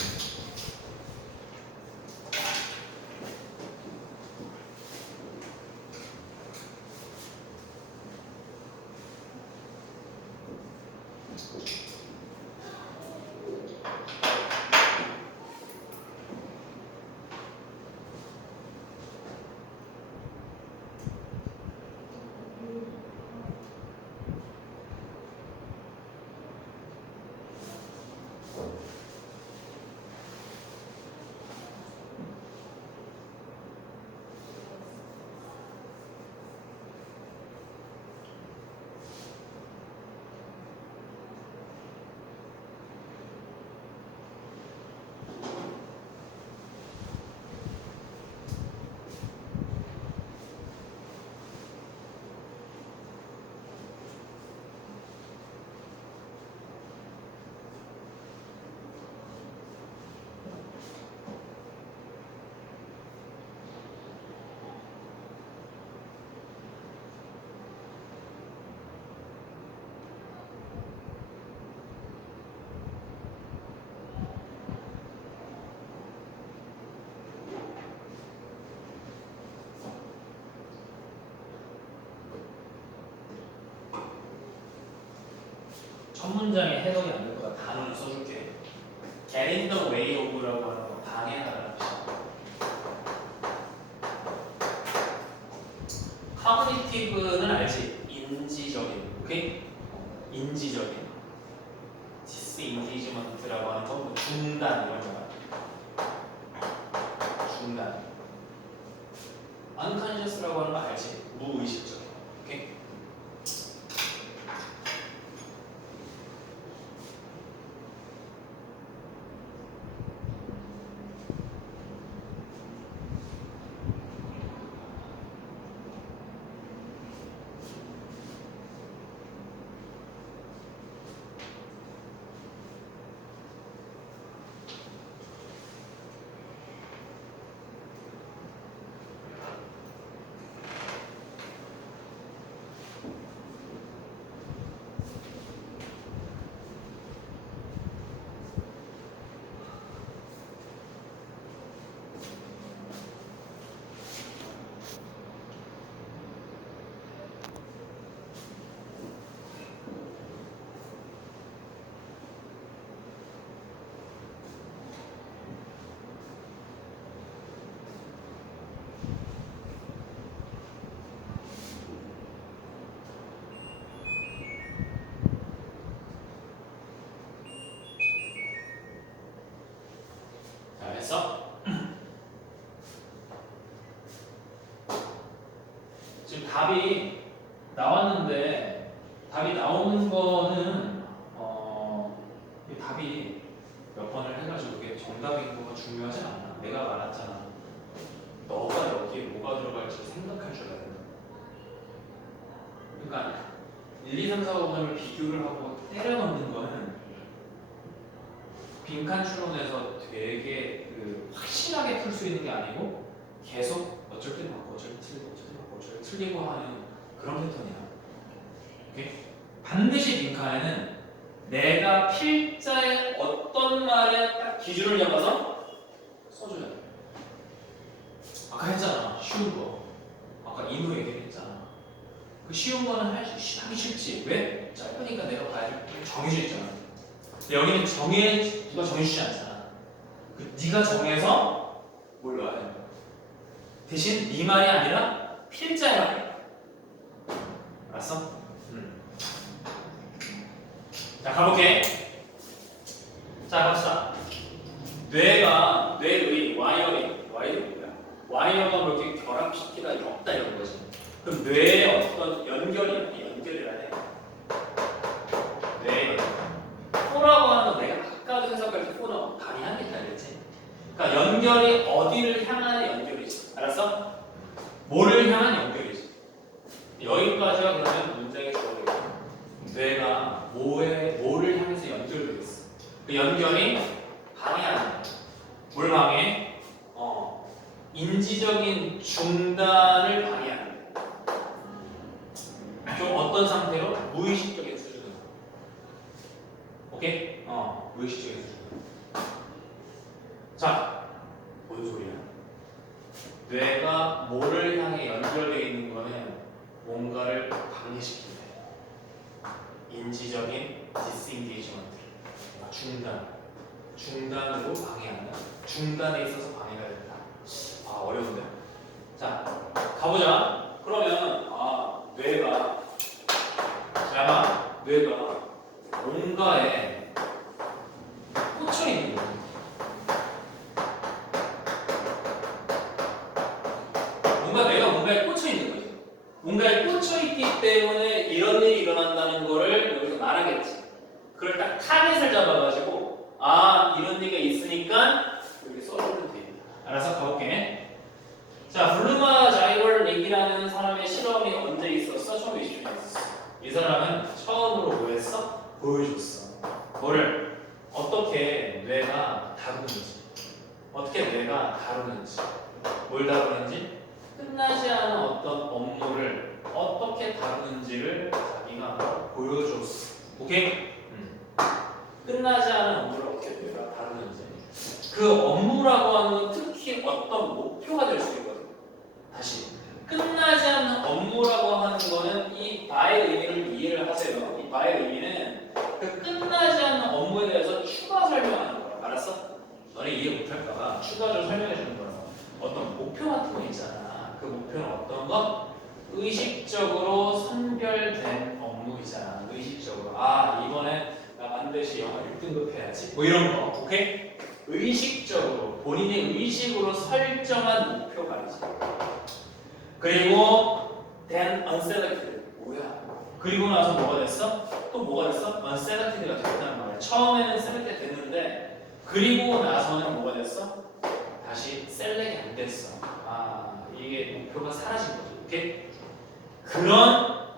첫 문장에 해석이 안 될 거다. 단어를 써줄게. Get in the way of라고 하는 거 방해하다는 뜻이야. Cognitive는 알지? 인지적인, 오케이? 인지적인. Disengagement라고 하는 건 뭐 중단 이런 거야. 중단. Unconscious라고 하는 거 알지? 무의식적인. 오케이? 됐어? 지금 답이 나왔는데 답이 나오는 거는 이 답이 몇 번을 해가지고 그게 정답인 거가 중요하지 않아. 내가 말했잖아. 너가 여기에 뭐가 들어갈지 생각할 줄 알아야 된다. 그러니까 1, 2, 3, 4, 5번을 비교를 하고 때려 넣는 거는 빈칸 추론에서 되게 확실하게 풀 수 있는 게 아니고 계속 어쩔 때는 맞고 어쩔 때 틀리고 어쩔 때 맞고 어쩔 때 틀리고 하는 그런 패턴이야. 오케이? 반드시 빈칸에는 내가 필자의 어떤 말에 딱 기준을 잡아서 써줘야 돼. 아까 했잖아. 쉬운 거. 아까 인후 얘기했잖아. 그 쉬운 거는 하기 싫지. 왜? 짧으니까 내가 봐야 정해져 있잖아. 근데 여기는 누가 정해주지 않잖아. 네가 정해서 뭘 넣어야 되는 거야. 대신 네 말이 아니라 필자의 말이야. 알았어? 자, 가볼게. 자, 갑시다. 뇌의 와이어가 뭐 이렇게 결합시키다, 엮다 이런 거지. 그럼 뇌의 어떤 어떤 연결이라네. 뇌 포라고 하는 거 내가 아까도 해석할 때 포는 방향이다 그랬지. 그러니까 연결이 어디를 향하는 연결이지. 알았어? 뭐를 향한 연결이지. 여기까지가 그러면 문장의 주어겠고 뇌가 뭐를 향해서 연결되겠어. 그 연결이 방해하는 거야. 뭘 방해? 인지적인 중단을 방해하는 거야. 좀 어떤 상태로? 무의식적인 수준으로. 오케이? 무의식적인 수준. 자, 뭔 소리야? 뇌가 뭐를 향해 연결되어 있는 거는 뭔가를 방해시킨다. 인지적인 디스인게이지먼트, 중단으로 방해한다. 중단에 있어서 방해가 된다. 어려운데. 자, 가보자. 그러면 뇌가 뭔가에 꽂혀 있는 거야. 뇌가 뭔가에 꽂혀 있는 거지. 뭔가에 꽂혀 있기 때문에 이런 일이 일어난다는 거를 여기서 말하겠지. 그걸 딱 타겟을 잡아가지고 이런 얘기가 있으니까 여기 써주면 돼. 알아서 가볼게. 자, 블루마 자이벌렉이라는 사람의 실험이 언제 있었어? 1920년에 있었어. 이 사람은 처음으로 뭐 했어? 보여줬어. 뭐를? 어떻게 뇌가 다루는지. 뭘 다루는지. 끝나지 않은 어떤 업무를 어떻게 다루는지를 자기가 보여줬어. 오케이? 끝나지 않은 업무를 어떻게 뇌가 다루는지. 그 업무라고 하는 건 특히 어떤 목표가 될 수 있거든. 다시 끝나지 않는 업무라고 하는 거는 이 바의 의미를 이해를 하세요. 이 바의 의미는 그 끝나지 않는 업무에 대해서 추가 설명하는 거야. 알았어? 너네 이해 못할까봐 추가적으로 설명해 주는 거야. 어떤 목표 같은 거 있잖아. 그 목표는 어떤 거? 의식적으로 선별된 업무이잖아. 의식적으로 이번에 나 반드시 영어 1등급 해야지. 뭐 이런 거. 오케이? 의식적으로 본인의 의식으로 설정한 목표가 있지. 그리고 then unselected 뭐야? 그리고 나서 뭐가 됐어? 또 뭐가 됐어? unselected가 됐다는 말이야. 처음에는 selected 됐는데 그리고 나서는 뭐가 됐어? 다시 셀렉이 안 됐어. 이게 목표가 사라진 거지. 오케이? 그러면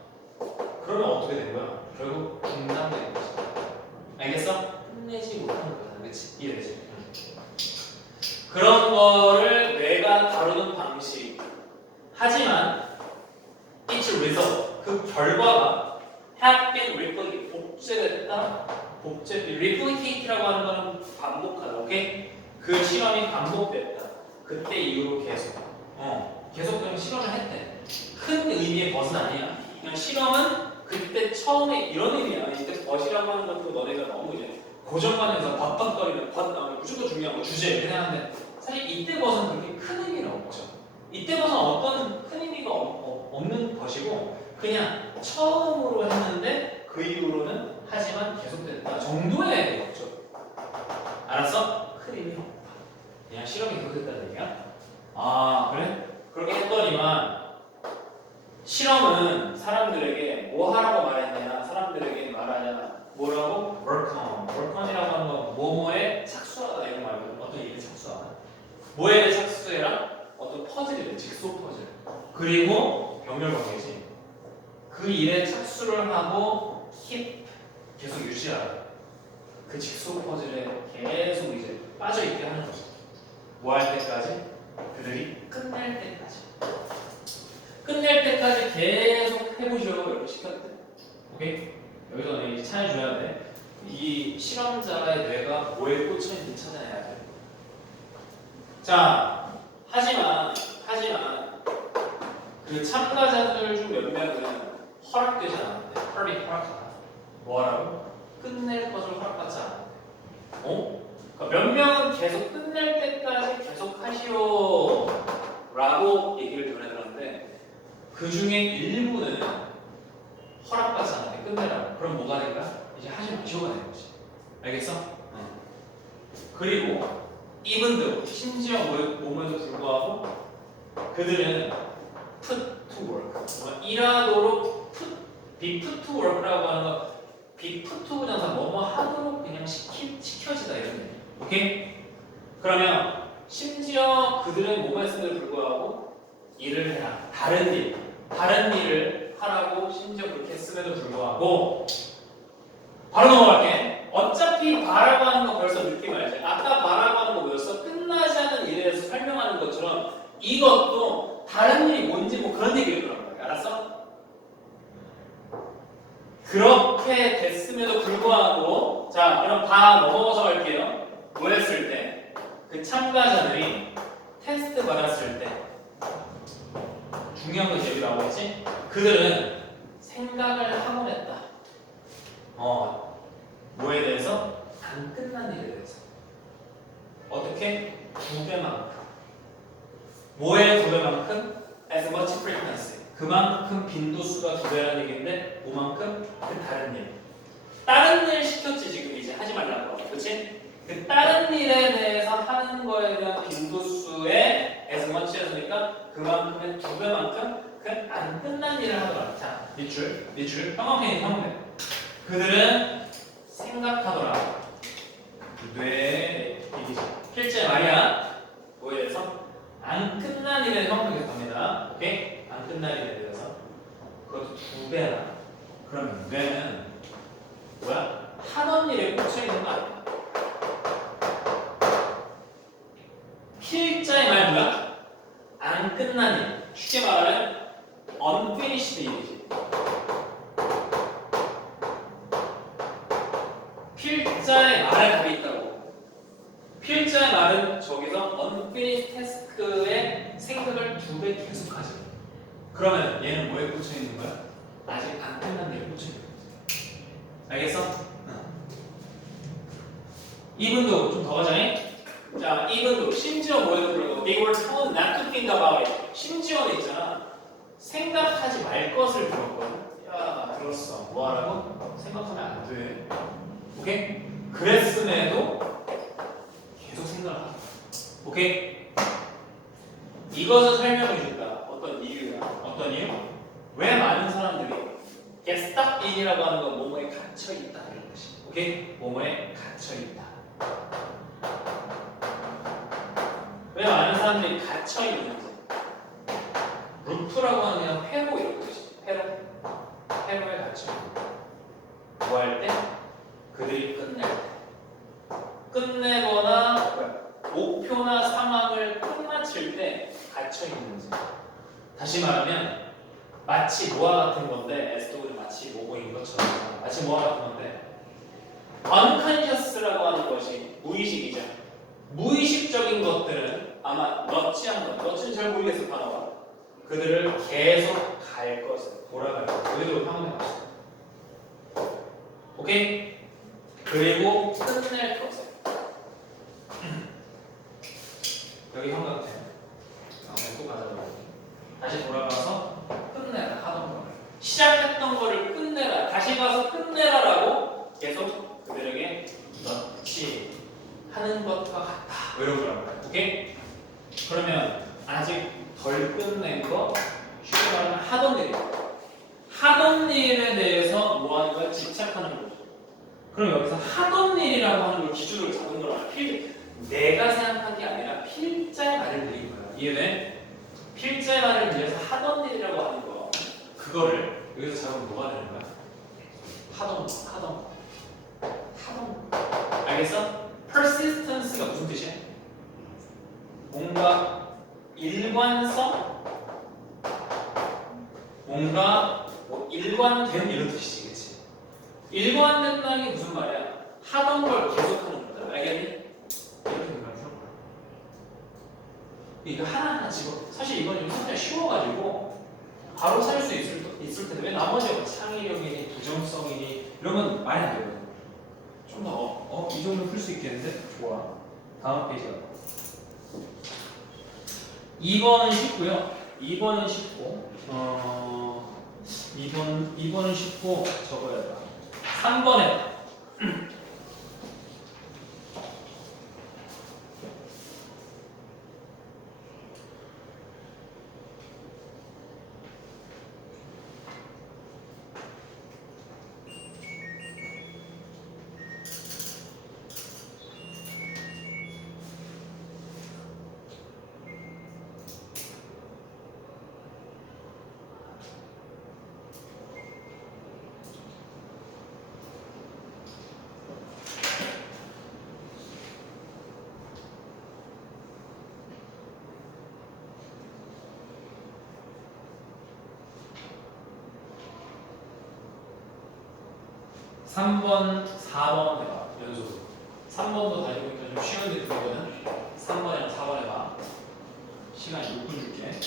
어떻게 된 거야? 결국 중단된 거지. 알겠어? 끝내지 못하는 거야. 그렇지? 이해되지? 그런 거를 뇌가 다루는 방식. 하지만 its result, 그 결과가 have been replicated, 복제됐다. replicate라고 하는 거는 반복하다. 오케이? 그 실험이 반복됐다. 그때 이후로 계속 실험을 했대. 큰 의미의 벗은 아니야. 그냥 실험은 그때 처음에 이런 의미야. 이때 벗이라고 하는 것도 너네가 너무 이제 고정관념에서 박박거리는 벗 나오면 무조건 중요한 거 주제 이렇게 생각하는데 사실 이때 벗은 그렇게 큰 의미는 없죠. 이때 벗은 어떤 큰 의미가 없는 것이고 그냥 처음으로 했는데 그 이후로는 하지만 계속됐다 정도의 의미였죠. 알았어? 큰 의미 없다. 그냥 실험이 계속됐다는 얘기야. 그래? 그렇게 했더니만 실험은 사람들에게 뭐 하라고 말했냐? 사람들에게 말하냐? 뭐라고? work on이라고 하는 건 뭐뭐에 착수하다 이런 말이거든. 어떤 일에 착수하다. 뭐에 착수해라? 어떤 퍼즐이래. 직소 퍼즐. 그리고 병렬 관계지. 그 일에 착수를 하고 계속 유지하라. 그 직소 퍼즐에 계속 이제 빠져있게 하는 거지. 뭐 할 때까지? 그들이 끝낼 때까지. 끝낼 때까지 계속 해보시라고 이렇게 시켰대. 오케이? 여기서 이제 찾아줘야 돼. 이 실험자의 뇌가 뭐에 꽂혀있는지 찾아내야 돼. 자, 하지만 그 참가자들 중 몇 명은 허락되지 않았대. 허락하다. 뭐하라고? 끝낼 것을 허락받지 않았대. 그러니까 몇 명은 계속 끝낼 때까지 계속 하시오 라고 얘기를 전해들었는데 그 중에 일부는 허락받지 않았대. 끝내라고. 그럼 뭐가 될까? 이제 하지 마시오가 되는 거지. 알겠어? 그리고 이분들 심지어 몸에도 불구하고 그들은 put to work. 일하도록 be put to work라고 하는 거 be put to 부정사 뭐뭐 하도록 그냥 시켜지다 이런 얘기. 오케이? 그러면 심지어 그들은 뭐뭐 했음에도 불구하고 일을 해라. 다른 일을 하라고 심지어 그렇게 했음에도 불구하고 바로 넘어갈게. 어차피 바라고 하는 거 벌써 느낌 알지? 아까 바라고 하는 거 뭐였어? 끝나지 않은 일에 대해서 설명하는 것처럼 이것도 다른 일이 뭔지 뭐 그런 얘기를 그런 거야. 알았어? 그렇게 됐음에도 불구하고 자 그럼 다 넘어가서 갈게요. 뭐 했을 때? 그 참가자들이 테스트 받았을 때 중요한 건 여기 나오겠지? 그들은 생각을 하곤 했다. 뭐에 대해서? 안 끝난 일에 대해서. 어떻게? 2배만큼. 뭐의 2배만큼? As much frequency. 그만큼 빈도수가 2배라는 얘기인데 뭐만큼? 그 다른 일. 다른 일 시켰지 지금 이제 하지 말라고. 그렇지? 그 다른 일에 대해서 하는 거에 대한 빈도수의 as much 했으니까 그만큼의 2배만큼 그 안 끝난 일을 하더라. 자, 밑줄. 평범해. 그들은 생각하더라. 뇌 얘기죠. 실제 말이야. 뭐에 대해서? 안 끝난 일에 형성해서 갑니다. 오케이? 안 끝난 일에 대해서. 그것도 2배나. 그러면 뇌는 뭐야? 하던 일에 꽂혀있는 거 아니야? 필자의 말 뭐야? 안 끝난 일. 쉽게 말하면 unfinished 일이지. 필자의 말에 답이 있다고. 필자의 말은 저기서 unfinished task의 생각을 2배 계속하지. 그러면 얘는 뭐에 꽂혀 있는 거야? 아직 안 끝난 일에 꽂혀 있는 거지. 알겠어? 이분도 좀 더 가자니? 자, 이분도 심지어 뭐에도 불구하고 they were told not to think about it. 심지어는 있잖아. 생각하지 말 것을 들었거든. 야, 들었어. 뭐 하라고? 생각하면 안 돼. 오케이? 그랬음에도 계속 생각을 하고. 오케이? 이것을 설명해 줄까? 어떤 이유야? 어떤 이유? 왜 많은 사람들이 get stuck in이라고 하는 건 뭐뭐에 갇혀 있다 이런 것이. 오케이? 뭐뭐에 갇혀 있다. 왜 많은 사람들이 갇혀 있는지. 루프라고 하는 그냥 회로 이런 뜻이. 회로에 갇혀 있는. 뭐 할 때? 그들이 끝낼 때. 끝내거나 목표나 상황을 끝마칠 때 갇혀 있는지. 다시 말하면 마치 뭐와 같은 건데 에스토는 마치 뭐뭐인 것처럼 마치 뭐와 같은 건데 unconscious라고 하는 것이 무의식이죠. 무의식적인 것들은 아마 너치한 것, 너치는 잘 모르겠어 단어가. 그들을 계속 갈 것을 돌아갈 것. 우리도 평생 오케이? 그리고 끝낼 것을. 여기 형광펜. 또 가져가. 다시 돌아가서 끝내라 하던 거. 시작했던 거를 끝내라. 다시 가서 끝내라라고 계속 그들에게 넣지 하는 것과 같다. 이런 거라고. 오케이? 그러면 아직 덜 끝낸 거 쉽게 말하면 하던 일이야. 하던 일에 대해서 뭐 하는 거야? 집착하는 거죠. 그럼 여기서 하던 일이라고 하는 걸 기준으로 잡은 거라. 내가 생각한 게 아니라 필자의 말을 드린 거야. 이해돼? 필자의 말을 위해서 하던 일이라고 하는 거. 그거를 여기서 잡으면 뭐가 되는 거야? 하던 거. 알겠어? persistence가 무슨 뜻이야? 뭔가 일관성? 뭔가 뭐 일관된 이런 뜻이지, 그치? 일관된다는 게 무슨 말이야? 하던 걸 계속하는 거잖아. 알겠니? 이렇게 생각하는 거야. 이거 하나하나 집어. 사실 이건 좀 상당히 쉬워가지고 바로 살 수 있을 텐데 왜 나머지가 창의력이니 부정성이니 이런 건 많이 안 되거든. 좀 더 이 정도 풀 수 있겠는데? 좋아. 다음 페이지 가. 2번은 쉽고요. 2번은 쉽고 2번은 쉽고 적어야 돼. 3번에 3번, 4번 해봐. 연속으로. 3번도 다시 보니까 좀 쉬운 데 들어거든. 3번이랑 4번 해봐. 시간 6분 줄게.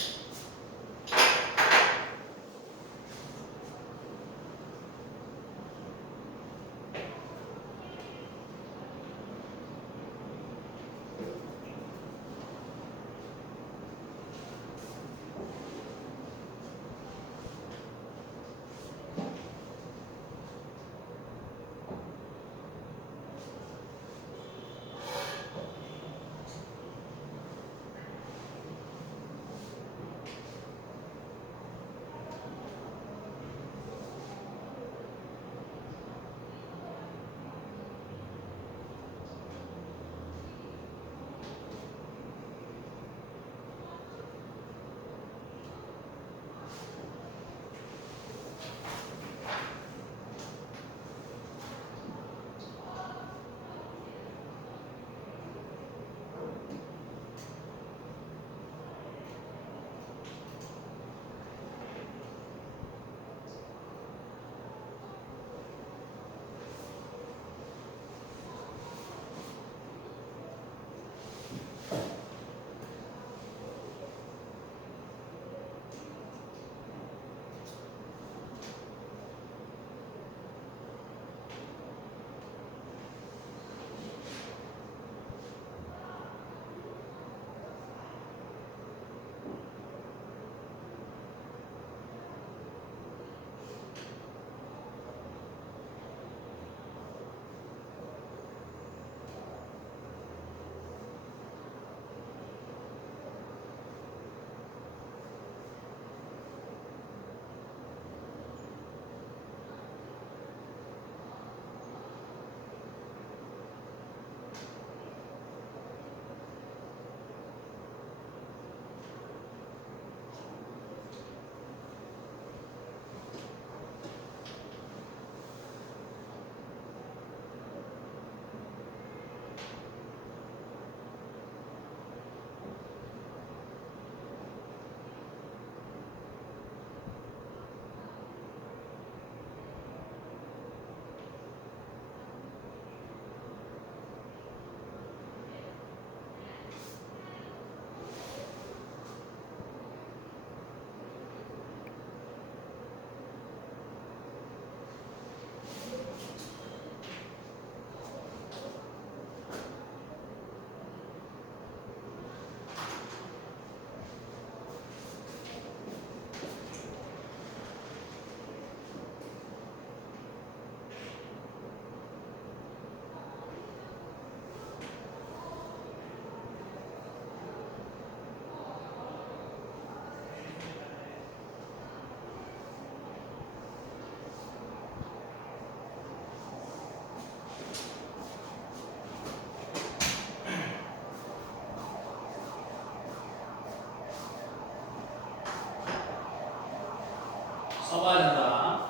써봐야 된다.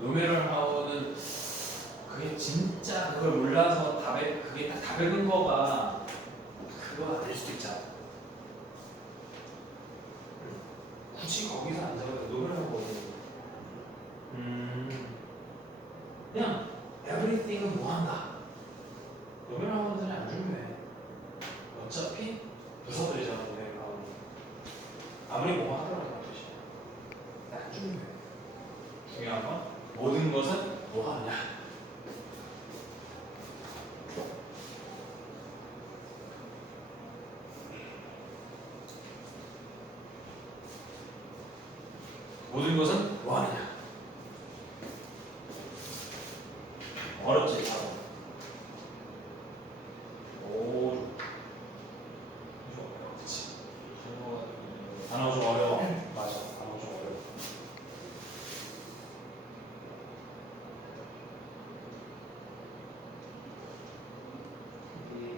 누메럴하우는 그게 진짜 그걸 몰라서 그게 딱 답을 거가 그거 아닐 수도 있잖아. 굳이 거기서 안 잡아도 누메럴하우 그냥 everything은 뭐 한다. 누메럴하우들이 안 중요해. 어차피 부서들이잖아. 누메럴하우 아무리 뭐가 하더라도 뜻이야. 안 중요해. 중요한 건 모든 것은 뭐 하느냐. 모든 것은 뭐 하느냐. 어렵지, 바로. 오, 좋아. 그치. 단어 좋아.